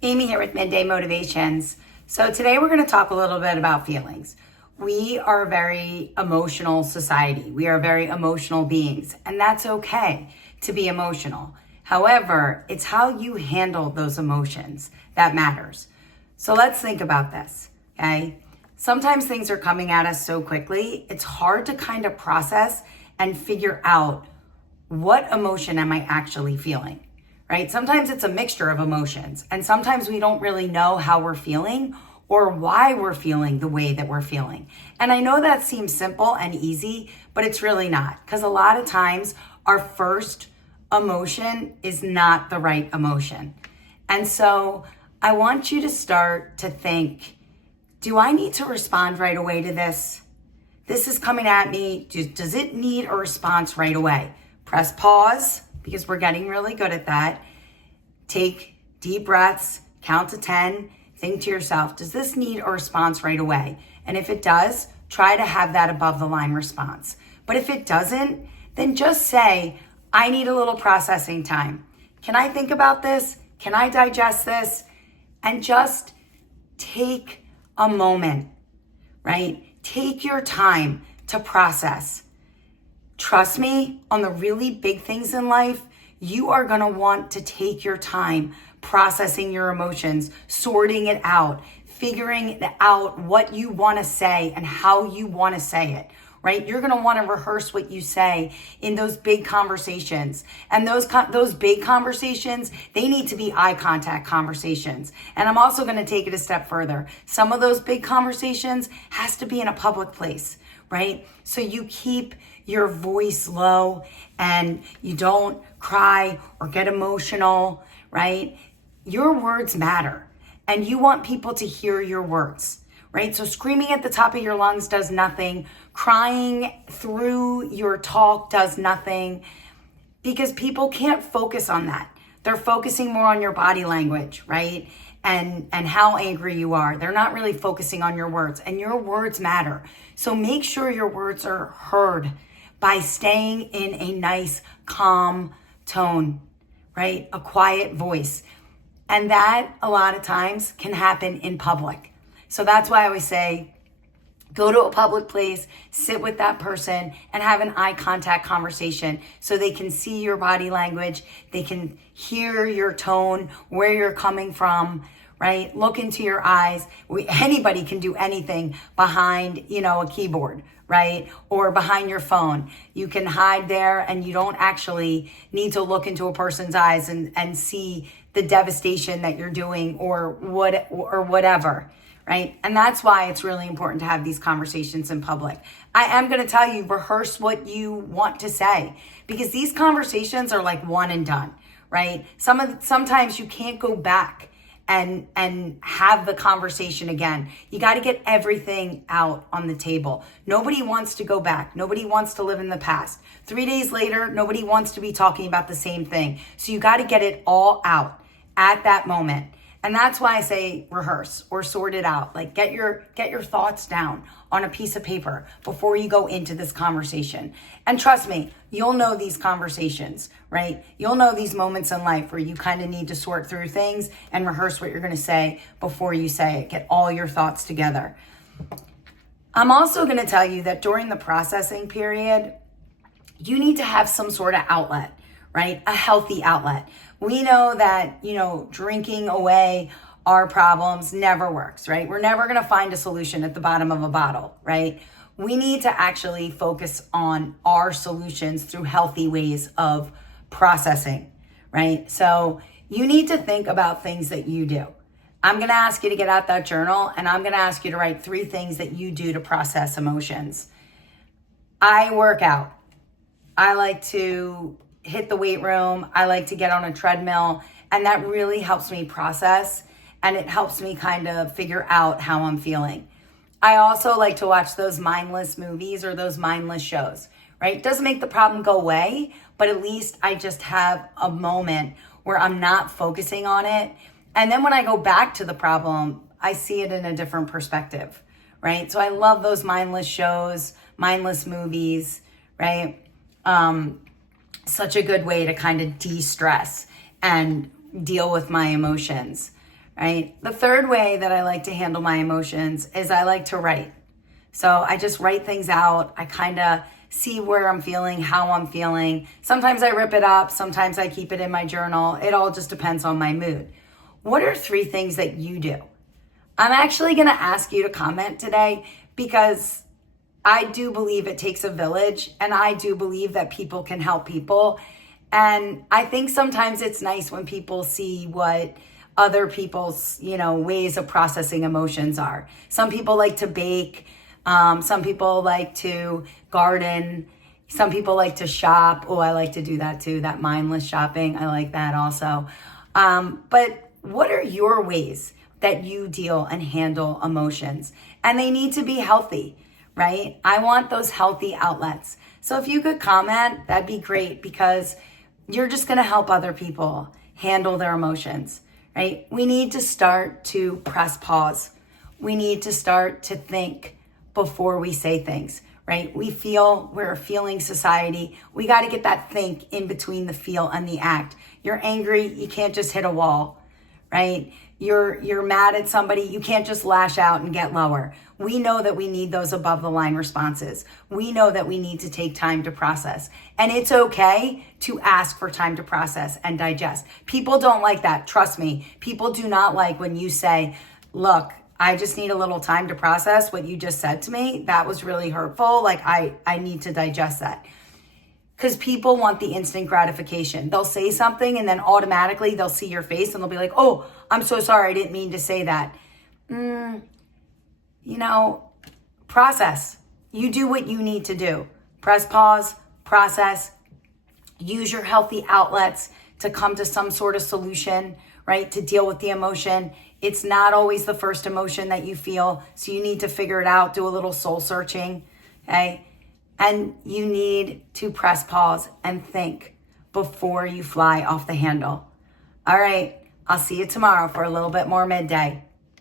Amy here with Midday Motivations. So today we're going to talk a little bit about feelings. We are a very emotional society. We are very emotional beings, and that's okay to be emotional. However, it's how you handle those emotions that matters. So let's think about this, okay? Sometimes things are coming at us so quickly, it's hard to kind of process and figure out what emotion am I actually feeling. Right? Sometimes it's a mixture of emotions, and sometimes we don't really know how we're feeling or why we're feeling the way that we're feeling. And I know that seems simple and easy, but it's really not, because a lot of times our first emotion is not the right emotion. And so I want you to start to think, do I need to respond right away to this? This is coming at me. Does it need a response right away? Press pause, because we're getting really good at that. Take deep breaths, count to 10, think to yourself, does this need a response right away? And if it does, try to have that above the line response. But if it doesn't, then just say, I need a little processing time. Can I think about this? Can I digest this? And just take a moment, right? Take your time to process. Trust me, on the really big things in life, you are going to want to take your time processing your emotions, sorting it out, figuring out what you want to say and how you want to say it, right? You're going to want to rehearse what you say in those big conversations. And those big conversations, they need to be eye contact conversations. And I'm also going to take it a step further. Some of those big conversations has to be in a public place, right? So you keep your voice low and you don't cry or get emotional, right? Your words matter and you want people to hear your words, right? So screaming at the top of your lungs does nothing. Crying through your talk does nothing, because people can't focus on that. They're focusing more on your body language, right? And how angry you are. They're not really focusing on your words, and your words matter. So make sure your words are heard by staying in a nice, calm tone, right? A quiet voice. And that a lot of times can happen in public. So that's why I always say, go to a public place, sit with that person and have an eye contact conversation so they can see your body language. They can hear your tone, where you're coming from, right? Look into your eyes. Anybody can do anything behind, a keyboard, right? Or behind your phone. You can hide there and you don't actually need to look into a person's eyes and see the devastation that you're doing or whatever. Right? And that's why it's really important to have these conversations in public. I am going to tell you, rehearse what you want to say, because these conversations are like one and done, right? Sometimes you can't go back and have the conversation again. You got to get everything out on the table. Nobody wants to go back. Nobody wants to live in the past. 3 days later, nobody wants to be talking about the same thing. So you got to get it all out at that moment. And that's why I say rehearse or sort it out. Like get your thoughts down on a piece of paper before you go into this conversation. And trust me, you'll know these conversations, right? You'll know these moments in life where you kind of need to sort through things and rehearse what you're going to say before you say it. Get all your thoughts together. I'm also going to tell you that during the processing period, you need to have some sort of outlet, right? A healthy outlet. We know that, drinking away our problems never works, right? We're never going to find a solution at the bottom of a bottle, right? We need to actually focus on our solutions through healthy ways of processing, right? So you need to think about things that you do. I'm going to ask you to get out that journal and I'm going to ask you to write 3 things that you do to process emotions. I work out. I like to hit the weight room. I like to get on a treadmill, and that really helps me process and it helps me kind of figure out how I'm feeling. I also like to watch those mindless movies or those mindless shows, right? It doesn't make the problem go away, but at least I just have a moment where I'm not focusing on it. And then when I go back to the problem, I see it in a different perspective, right? So I love those mindless shows, mindless movies, right? Such a good way to kind of de-stress and deal with my emotions, right? The third way that I like to handle my emotions is I like to write. So I just write things out. I kind of see where I'm feeling, how I'm feeling. Sometimes I rip it up. Sometimes I keep it in my journal. It all just depends on my mood. What are 3 things that you do? I'm actually going to ask you to comment today because I do believe it takes a village, and I do believe that people can help people. And I think sometimes it's nice when people see what other people's, ways of processing emotions are. Some people like to bake. Some people like to garden. Some people like to shop. Oh, I like to do that too. That mindless shopping. I like that also. But what are your ways that you deal and handle emotions? And they need to be healthy, right? I want those healthy outlets. So if you could comment, that'd be great, because you're just going to help other people handle their emotions, right? We need to start to press pause. We need to start to think before we say things, right? We're a feeling society. We got to get that think in between the feel and the act. You're angry, you can't just hit a wall, right? You're mad at somebody, you can't just lash out and get lower. We know that we need those above the line responses. We know that we need to take time to process. And it's okay to ask for time to process and digest. People don't like that. Trust me. People do not like when you say, look, I just need a little time to process what you just said to me. That was really hurtful. Like I need to digest that. Because people want the instant gratification. They'll say something and then automatically they'll see your face and they'll be like, oh, I'm so sorry. I didn't mean to say that. Process. You do what you need to do. Press pause, process, use your healthy outlets to come to some sort of solution, right? To deal with the emotion. It's not always the first emotion that you feel. So you need to figure it out, do a little soul searching, okay? And you need to press pause and think before you fly off the handle. All right, I'll see you tomorrow for a little bit more midday.